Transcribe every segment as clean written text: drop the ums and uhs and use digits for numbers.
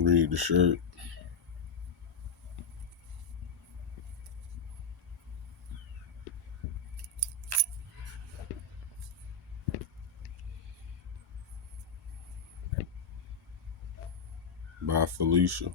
Read the shirt. By Felicia.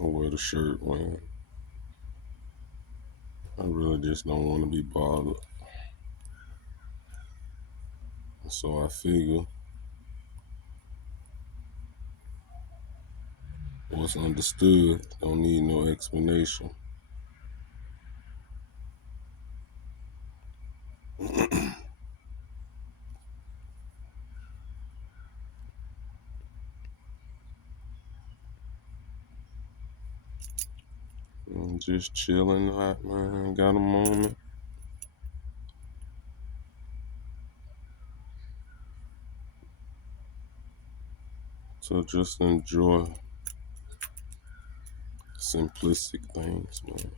I'll wear the shirt when I really just don't want to be bothered. So I figure what's understood don't need no explanation. I'm just chilling out, man. Got a moment. So just enjoy simplistic things, man.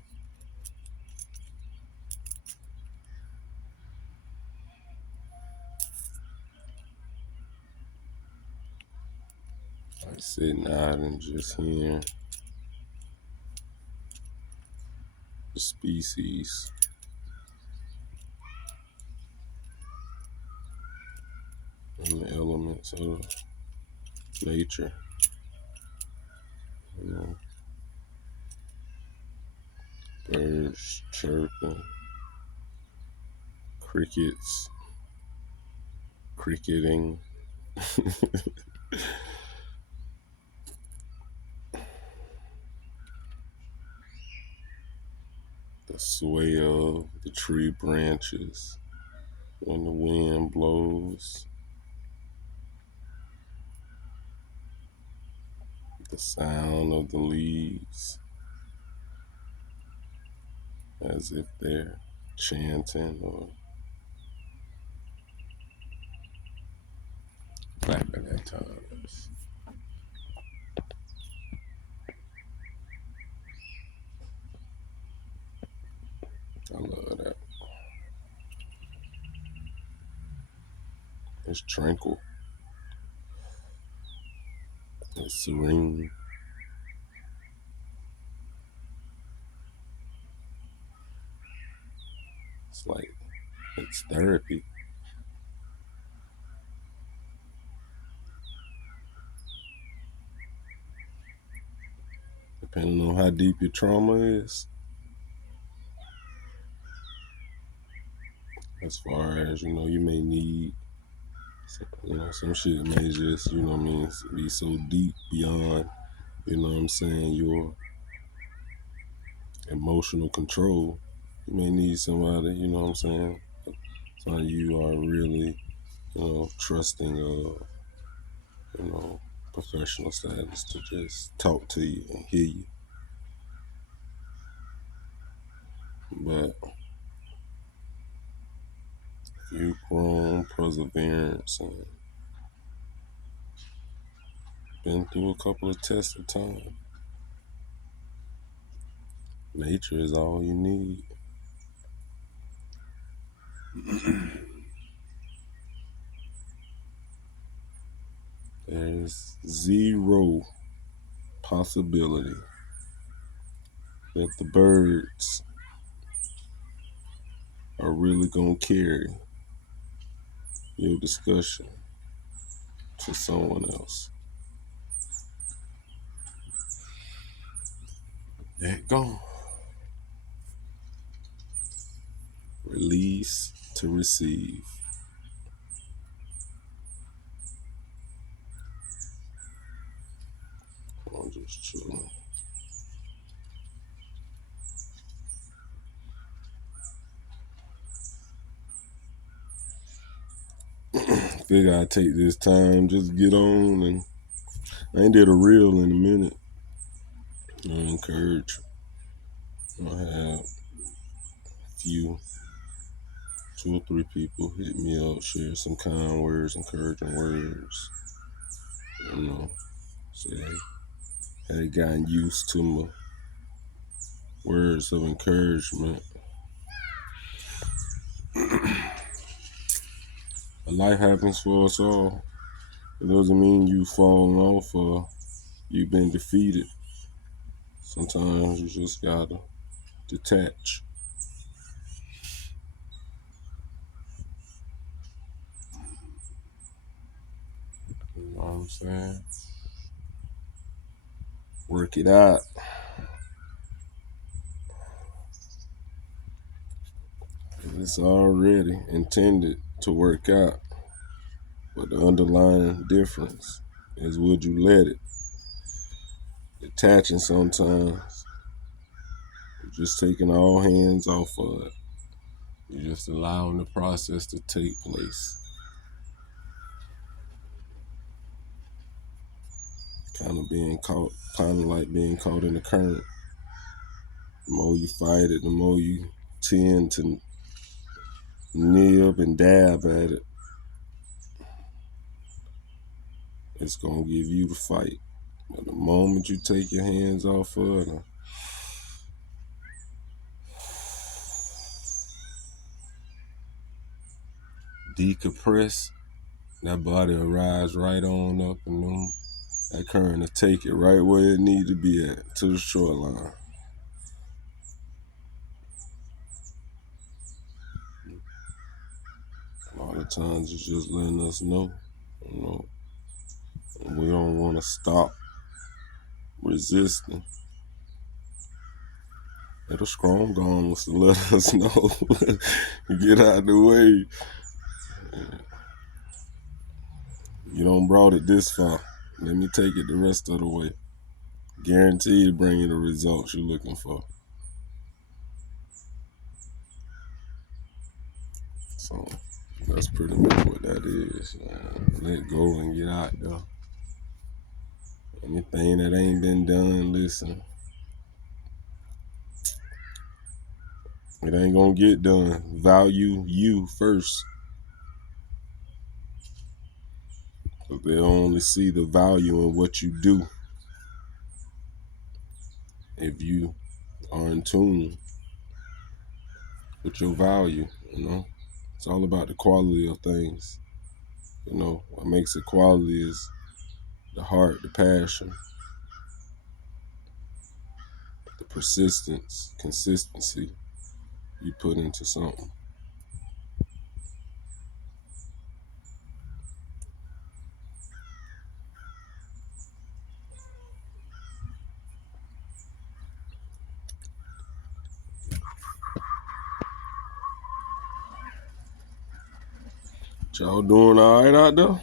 Like sitting out and just hearing the species and the elements of nature. You know, birds chirping, crickets cricketing. The sway of the tree branches when the wind blows. The sound of the leaves as if they're chanting or clapping at times. I love that. It's tranquil. It's serene. It's like it's therapy. Depending on how deep your trauma is. As far as, you may need, some shit may just, be so deep beyond, your emotional control. You may need somebody, somebody you are really, trusting of, professional status to just talk to you and hear you. But you've grown perseverance and been through a couple of tests of time. Nature is all you need. There's zero possibility that the birds are really gonna carry your discussion to someone else. Let go. Release to receive. I'm just chilling. Figure I'd take this time, just get on, and I ain't did a reel in a minute. I encourage. I have a few, 2 or 3 people hit me up, share some kind words, encouraging words. Say they gotten used to my words of encouragement. Life happens for us all. It doesn't mean you've fallen off or you've been defeated. Sometimes you just gotta detach. You know what I'm saying? Work it out. It's already intended to work out. But the underlying difference is, would you let it? Detaching sometimes, just taking all hands off of it. You're just allowing the process to take place. Kind of like being caught in the current. The more you fight it, the more you tend to nib and dab at it. It's gonna give you the fight. But the moment you take your hands off of it, decompress, that body will rise right on up, and then that current will take it right where it need to be at, to the shoreline. A lot of times it's just letting us know, we don't want to stop resisting. It'll strong arms to let us know, get out of the way. You don't brought it this far. Let me take it the rest of the way. Guaranteed to bring you the results you're looking for. So that's pretty much what that is. Let go and get out there. Anything that ain't been done, listen, it ain't gonna get done. Value you first. But they'll only see the value in what you do if you are in tune with your value, It's all about the quality of things. What makes it quality is the heart, the passion, the persistence, consistency you put into something. Y'all doing all right out there?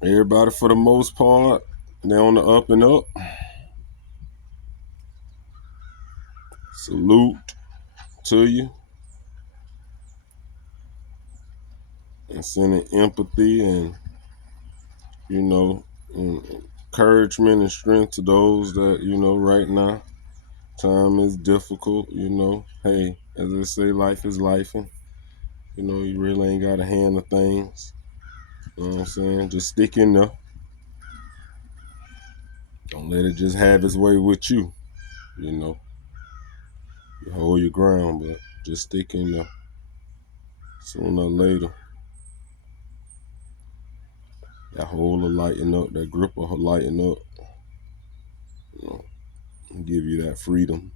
Everybody, for the most part, they're on the up and up. Salute to you. And sending empathy and, encouragement and strength to those that, right now, time is difficult, Hey, as they say, life is life. And, you really ain't got a hand of things. You know what I'm saying? Just stick in there. Don't let it just have its way with you. You hold your ground, but just stick in there. Sooner or later, that hole will lighten up, that grip will lighten up, and give you that freedom,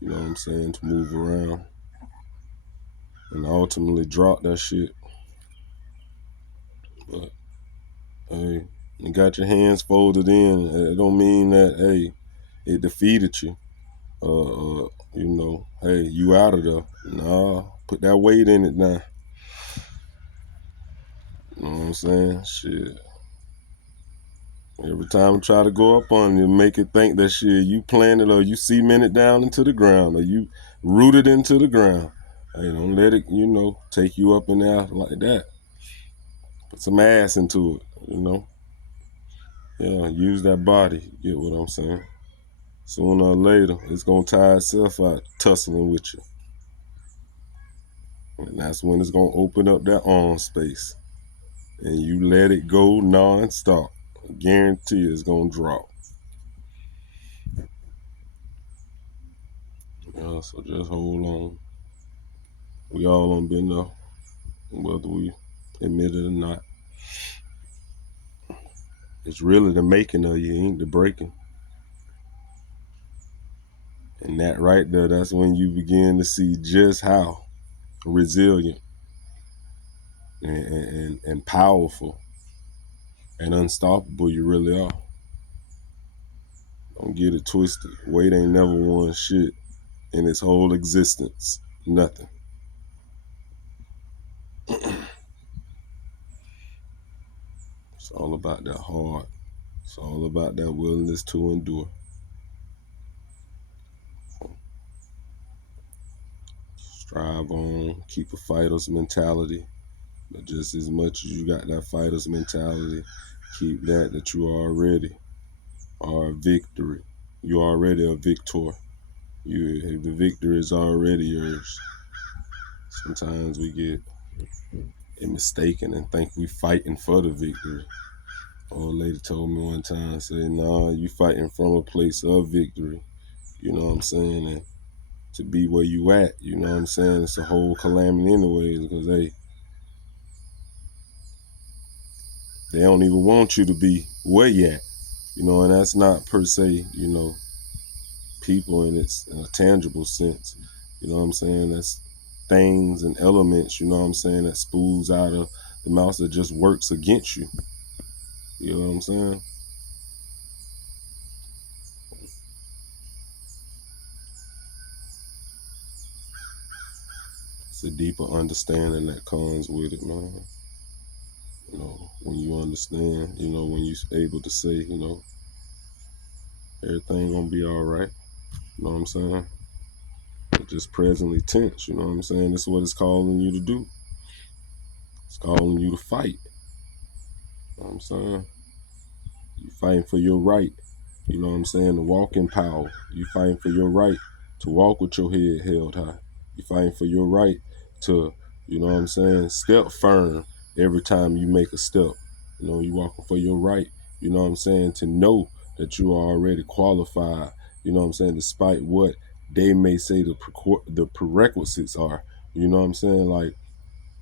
you know what I'm saying, to move around and ultimately drop that shit. But, hey, you got your hands folded in. It don't mean that, hey, it defeated you. Hey, you out of there. Nah, put that weight in it now. You know what I'm saying? Shit. Every time I try to go up on you, make it think that shit, you planted or you cemented down into the ground or you rooted into the ground. Hey, don't let it, take you up and out like that. Put some ass into it, Yeah, use that body. You get what I'm saying? Sooner or later, it's going to tire itself out tussling with you. And that's when it's going to open up that arm space. And you let it go non-stop. I guarantee it's going to drop. Yeah, so just hold on. We all done been there. whether we admit it or not. It's really the making of you, ain't the breaking. And that right there, that's when you begin to see just how resilient and powerful and unstoppable you really are. Don't get it twisted. Weight ain't never won shit in its whole existence. Nothing. It's all about that heart. It's all about that willingness to endure. Strive on, keep a fighter's mentality. But just as much as you got that fighter's mentality, keep that you already are a victory. You're already a victor. The victory is already yours. Sometimes we get it mistaken and think we fighting for the victory. Old lady told me one time, say, nah, you fighting from a place of victory. You know what I'm saying? And to be where you at, you know what I'm saying? It's a whole calamity anyways, because they don't even want you to be where you at. You know, and that's not per se, you know, people in a tangible sense. You know what I'm saying? That's things and elements, you know what I'm saying, that spools out of the mouth that just works against you. You know what I'm saying? It's a deeper understanding that comes with it, man. You know, when you understand, you know, when you're able to say, you know, everything gonna be all right. You know what I'm saying? Just presently tense, you know what I'm saying? That's what it's calling you to do. It's calling you to fight. You know what I'm saying? You fighting for your right, you know what I'm saying, to walk in power. You fighting for your right to walk with your head held high. You fighting for your right to, you know what I'm saying, step firm every time you make a step. You know, you walking for your right, you know what I'm saying, to know that you are already qualified, you know what I'm saying, despite what they may say the prerequisites are. You know what I'm saying? Like,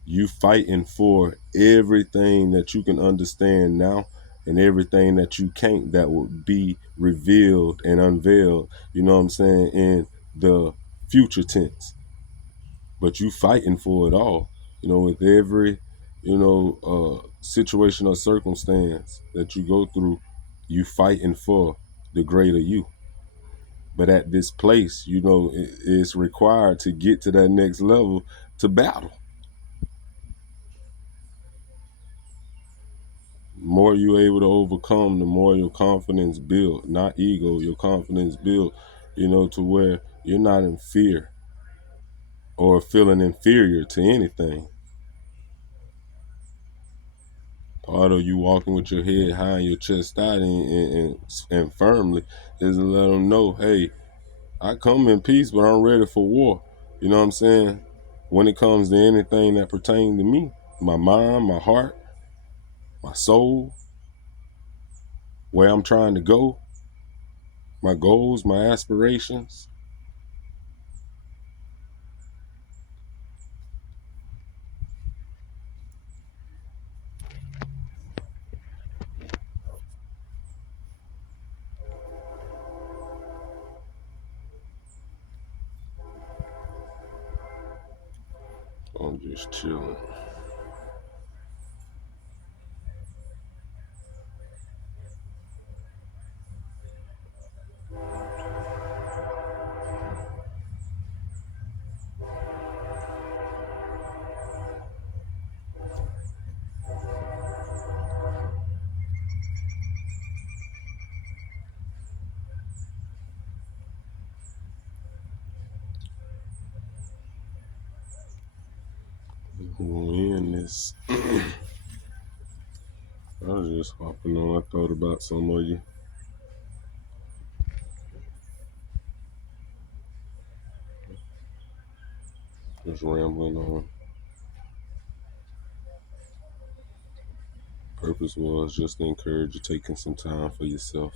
you fighting for everything that you can understand now and everything that you can't, that will be revealed and unveiled, you know what I'm saying, in the future tense. But you fighting for it all, you know, with every, you know, situation or circumstance that you go through, you fighting for the greater you. But at this place, you know, it's required to get to that next level to battle. The more you're able to overcome, the more your confidence build, not ego, your confidence build, you know, to where you're not in fear or feeling inferior to anything. Part of you walking with your head high and your chest out and firmly is to let them know, hey, I come in peace, but I'm ready for war. You know what I'm saying? When it comes to anything that pertains to me, my mind, my heart, my soul, where I'm trying to go, my goals, my aspirations, I'm just chilling. We in this. I was just hopping on. I thought about some of you. Just rambling on. Purpose was just to encourage you taking some time for yourself.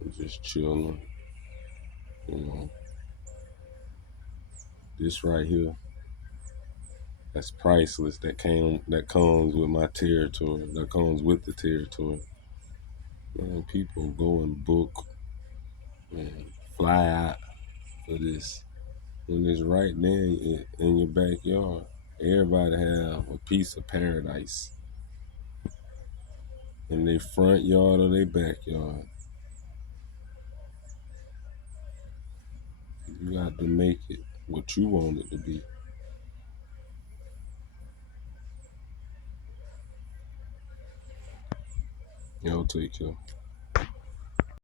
And just chilling. You know, this right here that's priceless. That comes with my territory. That comes with the territory. Man, people go and book and fly out for this when it's right there in your backyard. Everybody have a piece of paradise in their front yard or their backyard. You got to make it what you want it to be. Y'all take care.